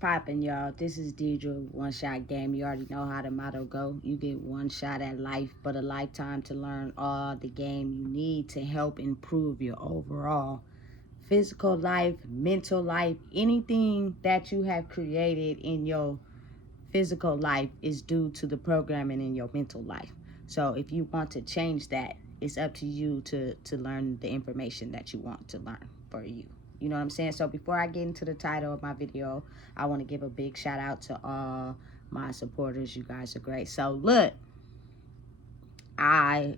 poppin', y'all? This is Deidre, One Shot Game. You already know how the motto go. You get one shot at life, but a lifetime to learn all the game you need to help improve your overall physical life, mental life. Anything that you have created in your physical life is due to the programming in your mental life. So if you want to change that, it's up to you to learn the information that you want to learn for you. You know what I'm saying? So before I get into the title of my video, I want to give a big shout out to all my supporters. You guys are great. So look, I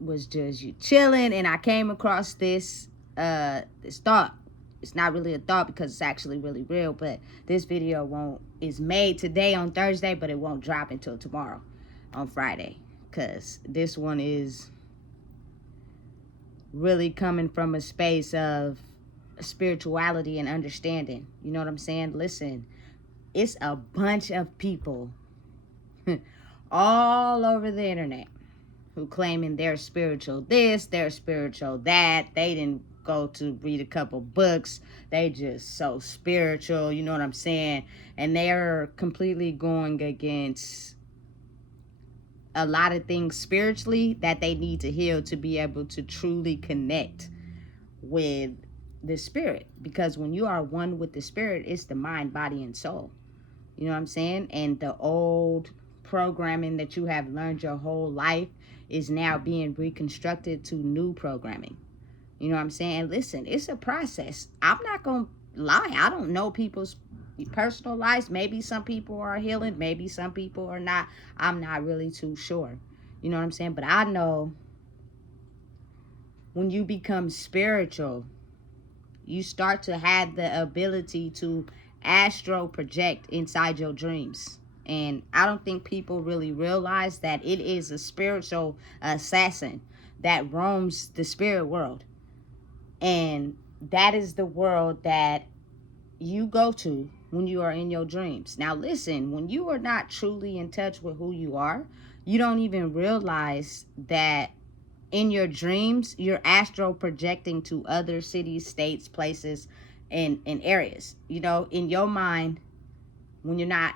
was just chilling and I came across this thought. It's not really a thought because it's actually really real, but this video is made today on Thursday, but it won't drop until tomorrow on Friday, because this one is really coming from a space of spirituality and understanding. You know what I'm saying? Listen, it's a bunch of people all over the internet who claiming they're spiritual this, they're spiritual that. They didn't go to read a couple books. They just so spiritual, you know what I'm saying? And they're completely going against a lot of things spiritually that they need to heal to be able to truly connect with the spirit. Because when you are one with the spirit, it's the mind, body, and soul. You know what I'm saying? And the old programming that you have learned your whole life is now being reconstructed to new programming. You know what I'm saying? Listen, it's a process. I'm not going to lie. I don't know people's personal lives. Maybe some people are healing. Maybe some people are not. I'm not really too sure. You know what I'm saying? But I know when you become spiritual, you start to have the ability to astral project inside your dreams. And I don't think people really realize that it is a spiritual assassin that roams the spirit world. And that is the world that you go to when you are in your dreams. Now listen, when you are not truly in touch with who you are, you don't even realize that in your dreams, you're astral projecting to other cities, states, places, and areas. You know, in your mind, when you're not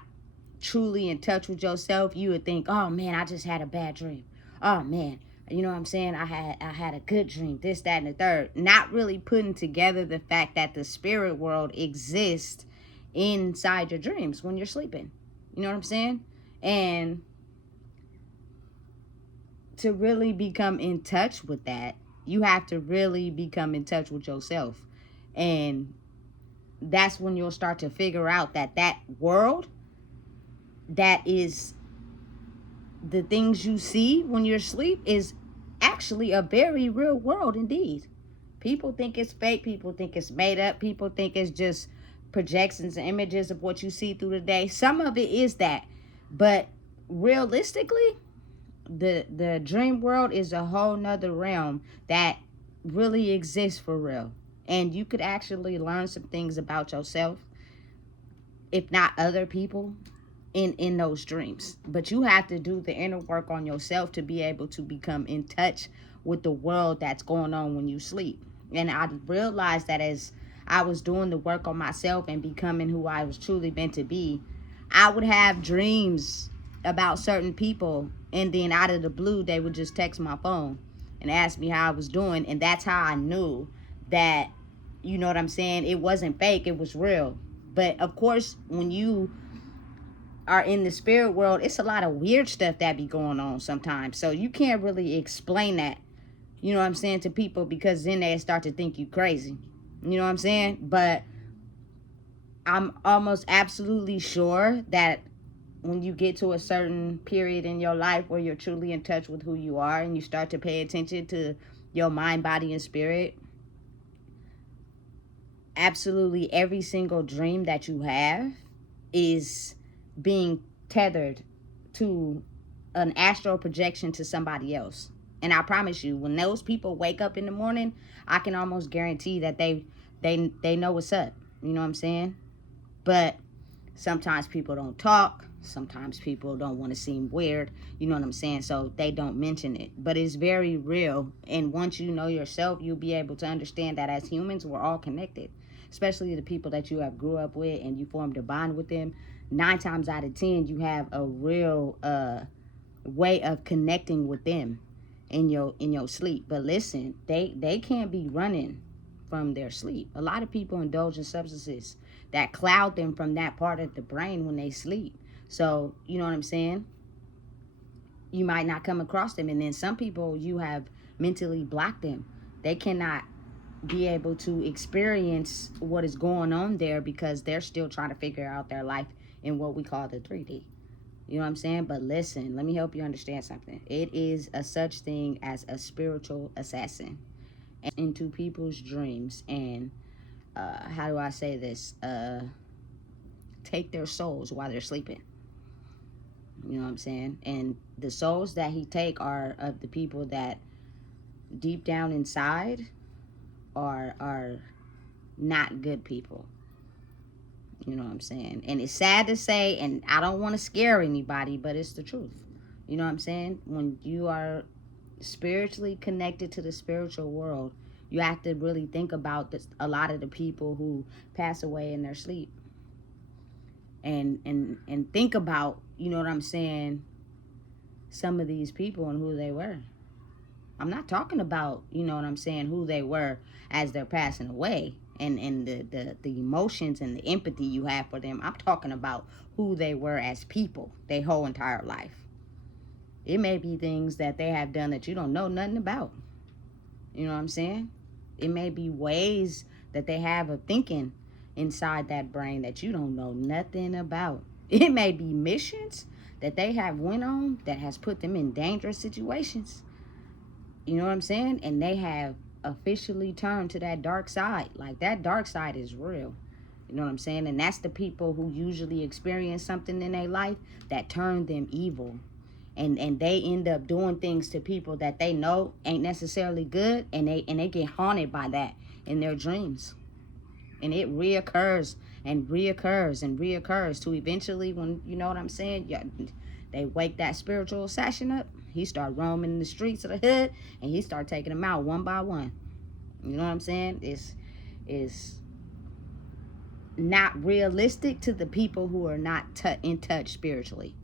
truly in touch with yourself, you would think, oh man, I just had a bad dream. Oh man, you know what I'm saying? I had a good dream, this, that, and the third. Not really putting together the fact that the spirit world exists inside your dreams when you're sleeping. You know what I'm saying? And to really become in touch with that, you have to really become in touch with yourself. And that's when you'll start to figure out that that world that is the things you see when you're asleep is actually a very real world indeed. People think it's fake. People think it's made up. People think it's just projections and images of what you see through the day. Some of it is that. But realistically, the dream world is a whole nother realm that really exists for real. And you could actually learn some things about yourself, if not other people, in those dreams. But you have to do the inner work on yourself to be able to become in touch with the world that's going on when you sleep. And I realized that as I was doing the work on myself and becoming who I was truly meant to be, I would have dreams about certain people, and then out of the blue they would just text my phone and ask me how I was doing. And that's how I knew that, you know what I'm saying, it wasn't fake, it was real. But of course, when you are in the spirit world, it's a lot of weird stuff that be going on sometimes. So you can't really explain that, you know what I'm saying, to people, because then they start to think you crazy. You know what I'm saying? But I'm almost absolutely sure that when you get to a certain period in your life where you're truly in touch with who you are and you start to pay attention to your mind, body, and spirit, absolutely every single dream that you have is being tethered to an astral projection to somebody else. And I promise you, when those people wake up in the morning, I can almost guarantee that they know what's up. You know what I'm saying? But sometimes people don't talk. Sometimes people don't want to seem weird. You know what I'm saying? So they don't mention it. But it's very real. And once you know yourself, you'll be able to understand that as humans, we're all connected. especially the people that you have grew up with and you formed a bond with them, 9 times out of 10 you have a real way of connecting with them in your sleep. But listen, they can't be running from their sleep. A lot of people indulge in substances that cloud them from that part of the brain when they sleep. So, you know what I'm saying? You might not come across them. And then some people, you have mentally blocked them. They cannot be able to experience what is going on there because they're still trying to figure out their life in what we call the 3D. You know what I'm saying? But listen, let me help you understand something. It is a such thing as a spiritual assassin into people's dreams and how do I say this? Take their souls while they're sleeping. You know what I'm saying? And the souls that he take are of the people that deep down inside are not good people. You know what I'm saying? And it's sad to say, and I don't want to scare anybody, but it's the truth. You know what I'm saying? When you are spiritually connected to the spiritual world, you have to really think about this, a lot of the people who pass away in their sleep. And think about, you know what I'm saying, some of these people and who they were. I'm not talking about, you know what I'm saying, who they were as they're passing away and the emotions and the empathy you have for them. I'm talking about who they were as people their whole entire life. It may be things that they have done that you don't know nothing about. You know what I'm saying? It may be ways that they have of thinking inside that brain that you don't know nothing about. It may be missions that they have went on that has put them in dangerous situations. You know what I'm saying? And they have officially turned to that dark side. Like, that dark side is real. You know what I'm saying? And that's the people who usually experience something in their life that turn them evil. And they end up doing things to people that they know ain't necessarily good, and they get haunted by that in their dreams. And it reoccurs and reoccurs and reoccurs to eventually, when, you know what I'm saying, they wake that spiritual assassin up. He start roaming the streets of the hood, and he start taking them out one by one. You know what I'm saying? It's not realistic to the people who are not in touch spiritually.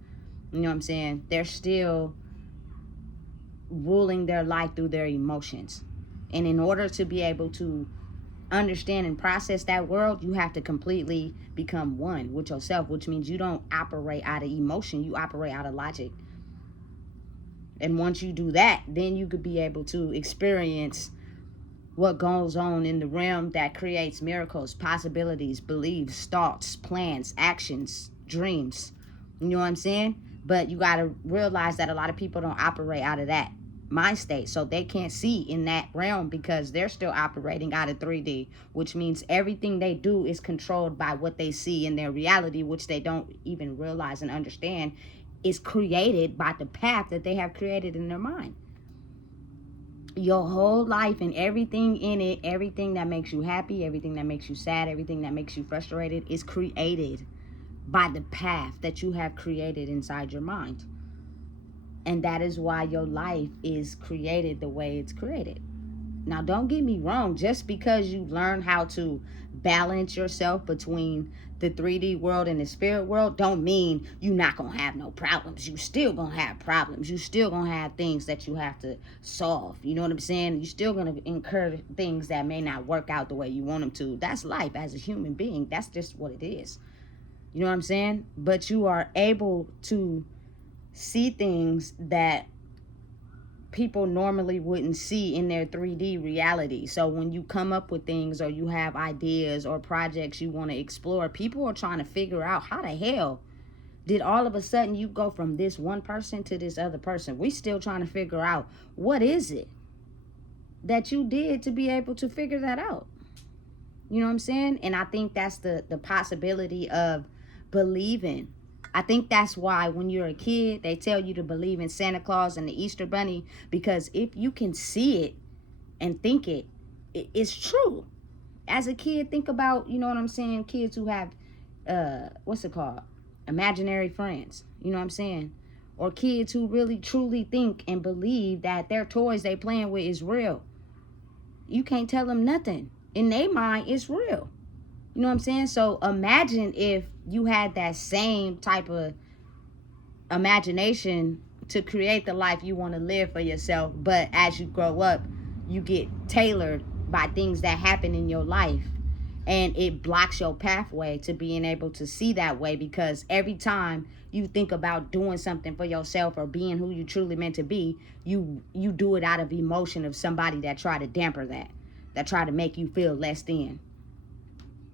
You know what I'm saying? They're still ruling their life through their emotions. And in order to be able to understand and process that world, you have to completely become one with yourself, which means you don't operate out of emotion, you operate out of logic. And once you do that, then you could be able to experience what goes on in the realm that creates miracles, possibilities, beliefs, thoughts, plans, actions, dreams. You know what I'm saying? But you got to realize that a lot of people don't operate out of that mind state, so they can't see in that realm because they're still operating out of 3D, which means everything they do is controlled by what they see in their reality, which they don't even realize and understand is created by the path that they have created in their mind. Your whole life and everything in it, everything that makes you happy, everything that makes you sad, everything that makes you frustrated is created by the path that you have created inside your mind. And that is why your life is created the way it's created. Now, don't get me wrong, just because you learn how to balance yourself between the 3D world and the spirit world don't mean you're not going to have no problems. You still going to have problems. You still going to have things that you have to solve. You know what I'm saying? You're still going to incur things that may not work out the way you want them to. That's life as a human being. That's just what it is. You know what I'm saying? But you are able to see things that people normally wouldn't see in their 3D reality. So when you come up with things or you have ideas or projects you want to explore, people are trying to figure out how the hell did all of a sudden you go from this one person to this other person. We still trying to figure out what is it that you did to be able to figure that out. You know what I'm saying? And I think that's the possibility of believing. I think that's why when you're a kid, they tell you to believe in Santa Claus and the Easter Bunny, because if you can see it and think it's true. As a kid, think about, you know what I'm saying, kids who have, what's it called? Imaginary friends. You know what I'm saying? Or kids who really truly think and believe that their toys they playing with is real. You can't tell them nothing. In their mind, it's real. You know what I'm saying? So imagine if you had that same type of imagination to create the life you want to live for yourself, but as you grow up, you get tailored by things that happen in your life, and it blocks your pathway to being able to see that way, because every time you think about doing something for yourself or being who you truly meant to be, you do it out of emotion of somebody that try to damper that try to make you feel less than,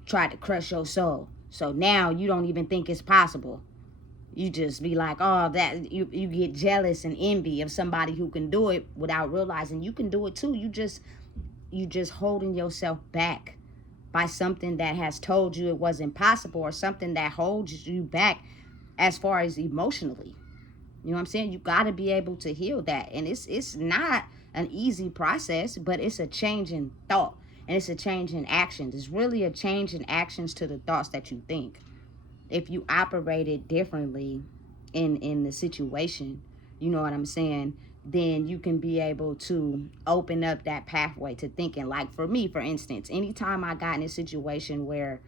try to crush your soul. So now you don't even think it's possible. You just be like, oh, that you get jealous and envy of somebody who can do it without realizing you can do it too. You just holding yourself back by something that has told you it wasn't possible, or something that holds you back as far as emotionally. You know what I'm saying? You got to be able to heal that. And it's not an easy process, but it's a change in thought, and it's a change in actions. It's really a change in actions to the thoughts that you think. If you operated differently in the situation, you know what I'm saying, then you can be able to open up that pathway to thinking. Like for me, for instance, anytime I got in a situation where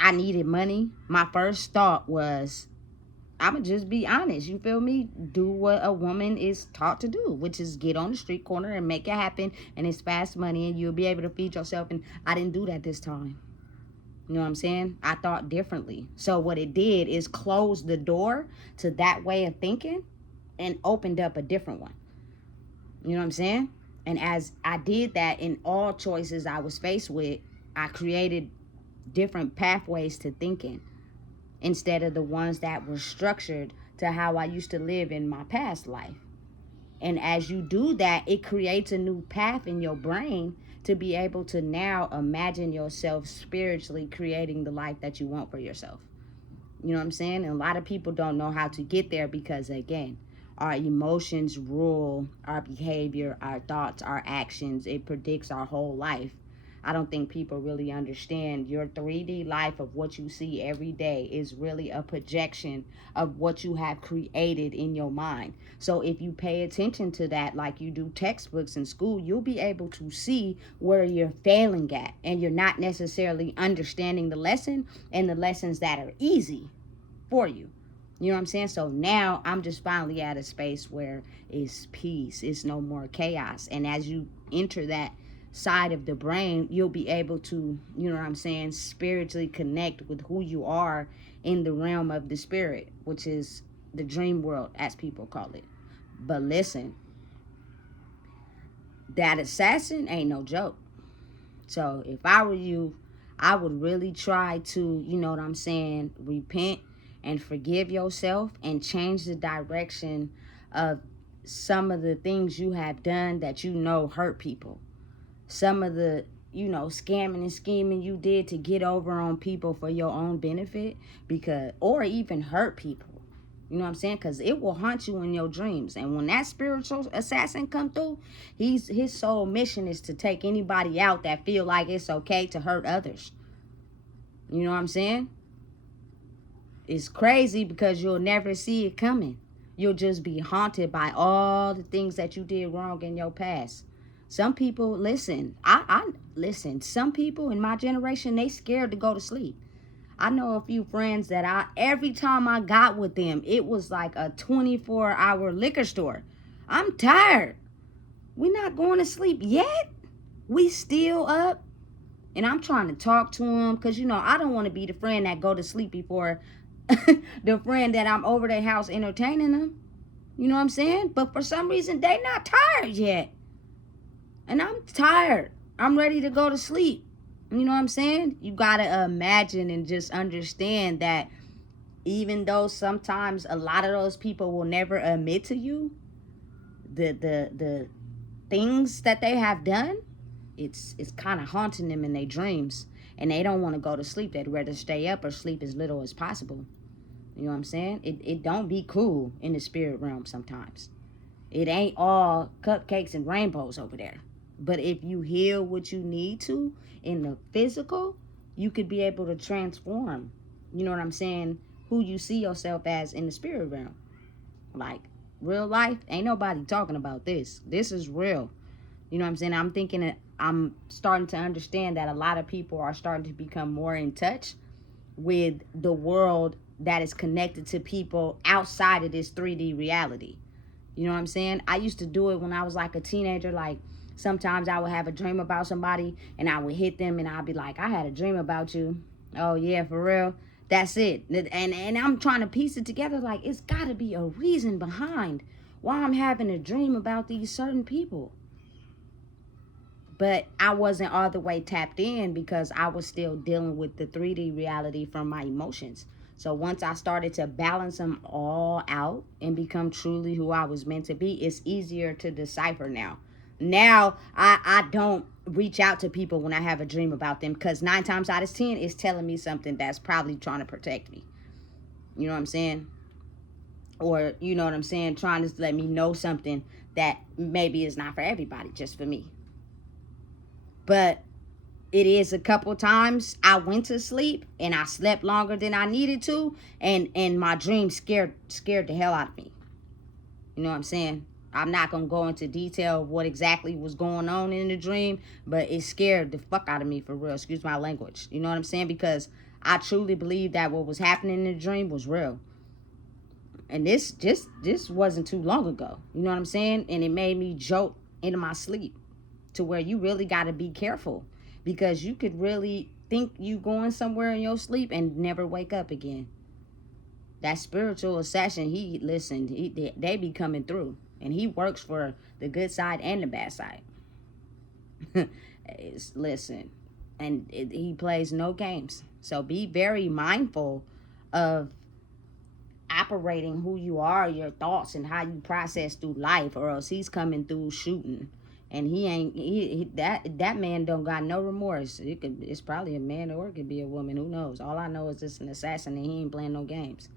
I needed money, my first thought was, I'ma just be honest, you feel me? Do what a woman is taught to do, which is get on the street corner and make it happen, and it's fast money and you'll be able to feed yourself. And I didn't do that this time. You know what I'm saying? I thought differently. So what it did is close the door to that way of thinking and opened up a different one. You know what I'm saying? And as I did that in all choices I was faced with, I created different pathways to thinking instead of the ones that were structured to how I used to live in my past life. And as you do that, it creates a new path in your brain to be able to now imagine yourself spiritually creating the life that you want for yourself. You know what I'm saying? And a lot of people don't know how to get there because, again, our emotions rule our behavior, our thoughts, our actions. It predicts our whole life. I don't think people really understand your 3D life of what you see every day is really a projection of what you have created in your mind. So if you pay attention to that like you do textbooks in school, you'll be able to see where you're failing at, and you're not necessarily understanding the lesson and the lessons that are easy for you. You know what I'm saying? So now I'm just finally at a space where it's peace. It's no more chaos. And as you enter that side of the brain, you'll be able to, you know what I'm saying, spiritually connect with who you are in the realm of the spirit, which is the dream world, as people call it. But listen, that assassin ain't no joke. So if I were you, I would really try to, you know what I'm saying, repent and forgive yourself and change the direction of some of the things you have done that you know hurt people. Some of the, you know, scamming and scheming you did to get over on people for your own benefit, because, or even hurt people. You know what I'm saying? Because it will haunt you in your dreams. And when that spiritual assassin come through, his sole mission is to take anybody out that feel like it's okay to hurt others. You know what I'm saying? It's crazy because you'll never see it coming. You'll just be haunted by all the things that you did wrong in your past. Some people, listen, I listen, some people in my generation, they scared to go to sleep. I know a few friends that every time I got with them, it was like a 24-hour liquor store. I'm tired. We not going to sleep yet. We still up. And I'm trying to talk to them because, you know, I don't want to be the friend that go to sleep before the friend that I'm over their house entertaining them. You know what I'm saying? But for some reason, they not tired yet. And I'm tired. I'm ready to go to sleep. You know what I'm saying? You got to imagine and just understand that even though sometimes a lot of those people will never admit to you the things that they have done, it's kind of haunting them in their dreams. And they don't want to go to sleep. They'd rather stay up or sleep as little as possible. You know what I'm saying? It don't be cool in the spirit realm sometimes. It ain't all cupcakes and rainbows over there. But if you heal what you need to in the physical, you could be able to transform, you know what I'm saying, who you see yourself as in the spirit realm. Like, real life, ain't nobody talking about this. This is real. You know what I'm saying? I'm thinking that I'm starting to understand that a lot of people are starting to become more in touch with the world that is connected to people outside of this 3D reality. You know what I'm saying? I used to do it when I was like a teenager. Like sometimes I would have a dream about somebody and I would hit them and I'd be like, I had a dream about you. Oh yeah, for real. That's it. And I'm trying to piece it together. Like it's got to be a reason behind why I'm having a dream about these certain people. But I wasn't all the way tapped in because I was still dealing with the 3D reality from my emotions. So once I started to balance them all out and become truly who I was meant to be, it's easier to decipher now. Now I don't reach out to people when I have a dream about them because 9 times out of 10 it's telling me something that's probably trying to protect me. You know what I'm saying? Or you know what I'm saying? Trying to let me know something that maybe is not for everybody, just for me. But it is a couple times I went to sleep and I slept longer than I needed to, and my dream scared the hell out of me. You know what I'm saying? I'm not gonna go into detail of what exactly was going on in the dream, but it scared the fuck out of me, for real. Excuse my language. You know what I'm saying? Because I truly believe that what was happening in the dream was real. And this wasn't too long ago. You know what I'm saying? And it made me jolt into my sleep to where you really got to be careful because you could really think you going somewhere in your sleep and never wake up again. That spiritual assassin, they be coming through, and he works for the good side and the bad side. Listen, and he plays no games. So be very mindful of operating who you are, your thoughts, and how you process through life, or else he's coming through shooting. And he ain't that man don't got no remorse. It's probably a man or it could be a woman. Who knows? All I know is it's an assassin and he ain't playing no games.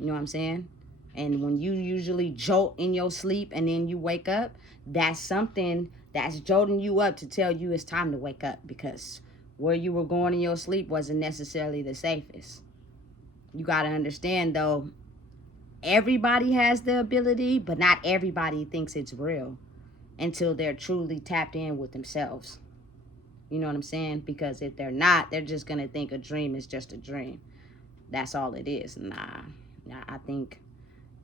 You know what I'm saying? And when you usually jolt in your sleep and then you wake up, that's something that's jolting you up to tell you it's time to wake up because where you were going in your sleep wasn't necessarily the safest. You got to understand though, everybody has the ability, but not everybody thinks it's real until they're truly tapped in with themselves. You know what I'm saying? Because if they're not, they're just going to think a dream is just a dream. That's all it is. Nah, I think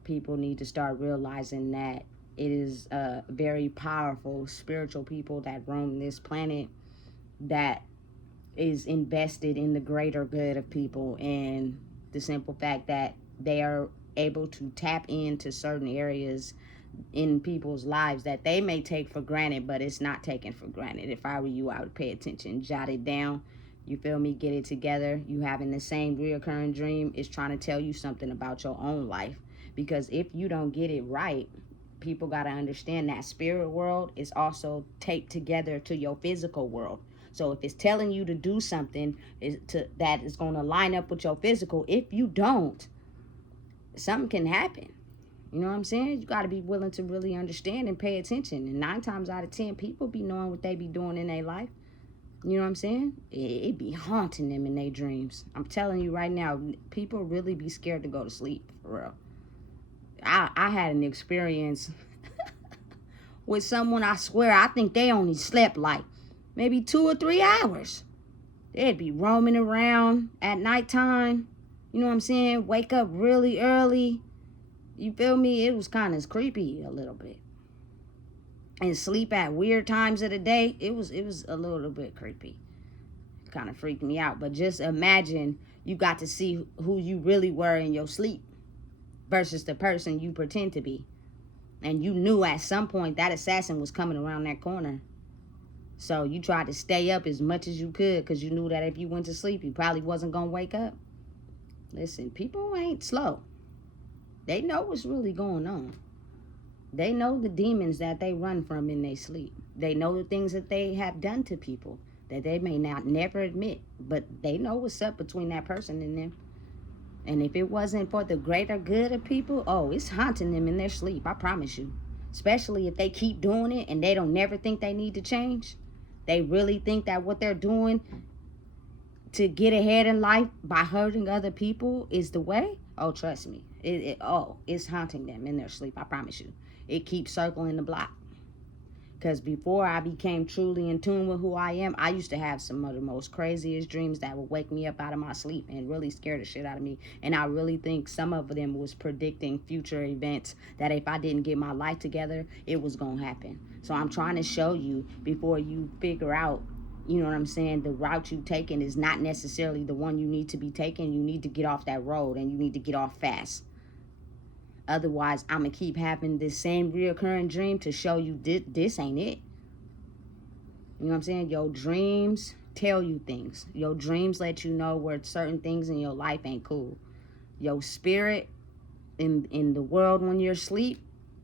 people need to start realizing that it is very powerful spiritual people that roam this planet that is invested in the greater good of people, and the simple fact that they are able to tap into certain areas in people's lives that they may take for granted, but it's not taken for granted. If I were you, I would pay attention, jot it down. You feel me? Get it together. You having the same reoccurring dream is trying to tell you something about your own life. Because if you don't get it right, people got to understand that spirit world is also taped together to your physical world. So if it's telling you to do something that is going to line up with your physical, if you don't, something can happen. You know what I'm saying? You got to be willing to really understand and pay attention. And 9 times out of 10, people be knowing what they be doing in their life. You know what I'm saying? It be haunting them in their dreams. I'm telling you right now, people really be scared to go to sleep, for real. I had an experience with someone, I swear, I think they only slept like maybe 2 or 3 hours. They'd be roaming around at nighttime. You know what I'm saying? Wake up really early. You feel me? It was kind of creepy a little bit. And sleep at weird times of the day. It was a little bit creepy. Kind of freaked me out. But just imagine you got to see who you really were in your sleep versus the person you pretend to be. And you knew at some point that assassin was coming around that corner. So you tried to stay up as much as you could because you knew that if you went to sleep, you probably wasn't going to wake up. Listen, people ain't slow. They know what's really going on. They know the demons that they run from in their sleep. They know the things that they have done to people that they may not never admit, but they know what's up between that person and them. And if it wasn't for the greater good of people, oh, it's haunting them in their sleep, I promise you. Especially if they keep doing it and they don't never think they need to change. They really think that what they're doing to get ahead in life by hurting other people is the way. Oh, trust me. It's haunting them in their sleep, I promise you. It keeps circling the block. Because before I became truly in tune with who I am, I used to have some of the most craziest dreams that would wake me up out of my sleep and really scare the shit out of me. And I really think some of them was predicting future events that if I didn't get my life together, it was going to happen. So I'm trying to show you before you figure out, you know what I'm saying, the route you've taken is not necessarily the one you need to be taking. You need to get off that road, and you need to get off fast. Otherwise, I'm going to keep having this same reoccurring dream to show you this ain't it. You know what I'm saying? Your dreams tell you things. Your dreams let you know where certain things in your life ain't cool. Your spirit in the world when you're asleep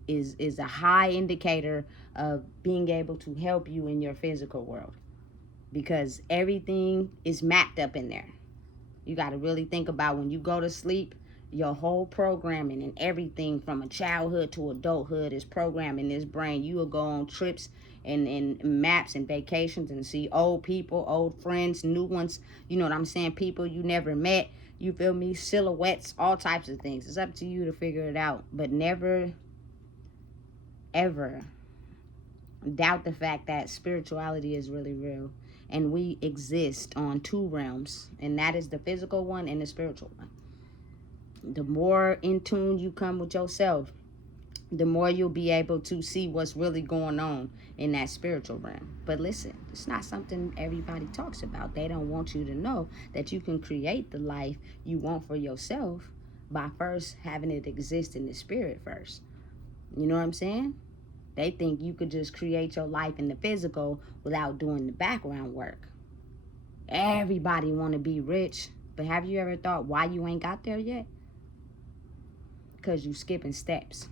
is a high indicator of being able to help you in your physical world. Because everything is mapped up in there. You got to really think about when you go to sleep, your whole programming and everything from a childhood to adulthood is programmed in this brain. You will go on trips and maps and vacations and see old people, old friends, new ones, you know what I'm saying, people you never met, you feel me, silhouettes, all types of things. It's up to you to figure it out. But never, ever doubt the fact that spirituality is really real. And we exist on two realms, and that is the physical one and the spiritual one. The more in tune you come with yourself, the more you'll be able to see what's really going on in that spiritual realm. But listen, it's not something everybody talks about. They don't want you to know that you can create the life you want for yourself by first having it exist in the spirit first. You know what I'm saying? They think you could just create your life in the physical without doing the background work. Everybody want to be rich, but have you ever thought why you ain't got there yet? Because you skipping steps.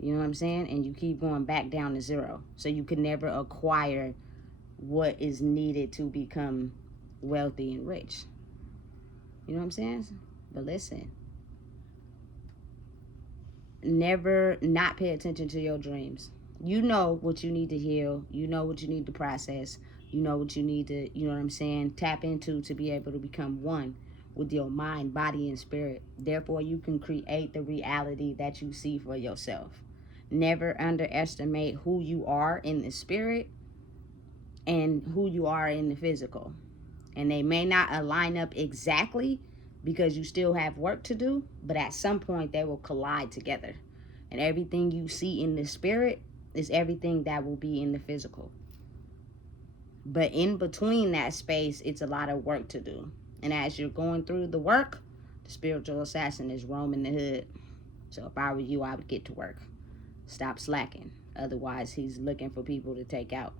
You know what I'm saying? And you keep going back down to zero. So you can never acquire what is needed to become wealthy and rich. You know what I'm saying? But listen, never not pay attention to your dreams. You know what you need to heal. You know what you need to process. You know what you need to, you know what I'm saying, tap into to be able to become one with your mind, body, and spirit. Therefore, you can create the reality that you see for yourself. Never underestimate who you are in the spirit and who you are in the physical. And they may not align up exactly because you still have work to do, but at some point they will collide together. And everything you see in the spirit is everything that will be in the physical. But in between that space, it's a lot of work to do. And as you're going through the work, the spiritual assassin is roaming the hood. So if I were you, I would get to work. Stop slacking. Otherwise, he's looking for people to take out.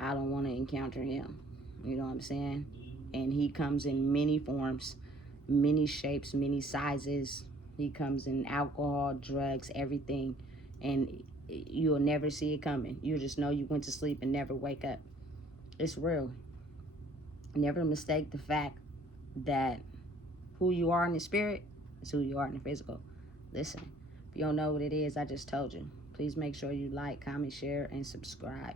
I don't want to encounter him. You know what I'm saying? And he comes in many forms, many shapes, many sizes. He comes in alcohol, drugs, everything. And you'll never see it coming. You'll just know you went to sleep and never wake up. It's real. Never mistake the fact that who you are in the spirit is who you are in the physical. Listen, if you don't know what it is, I just told you. Please make sure you like, comment, share, and subscribe.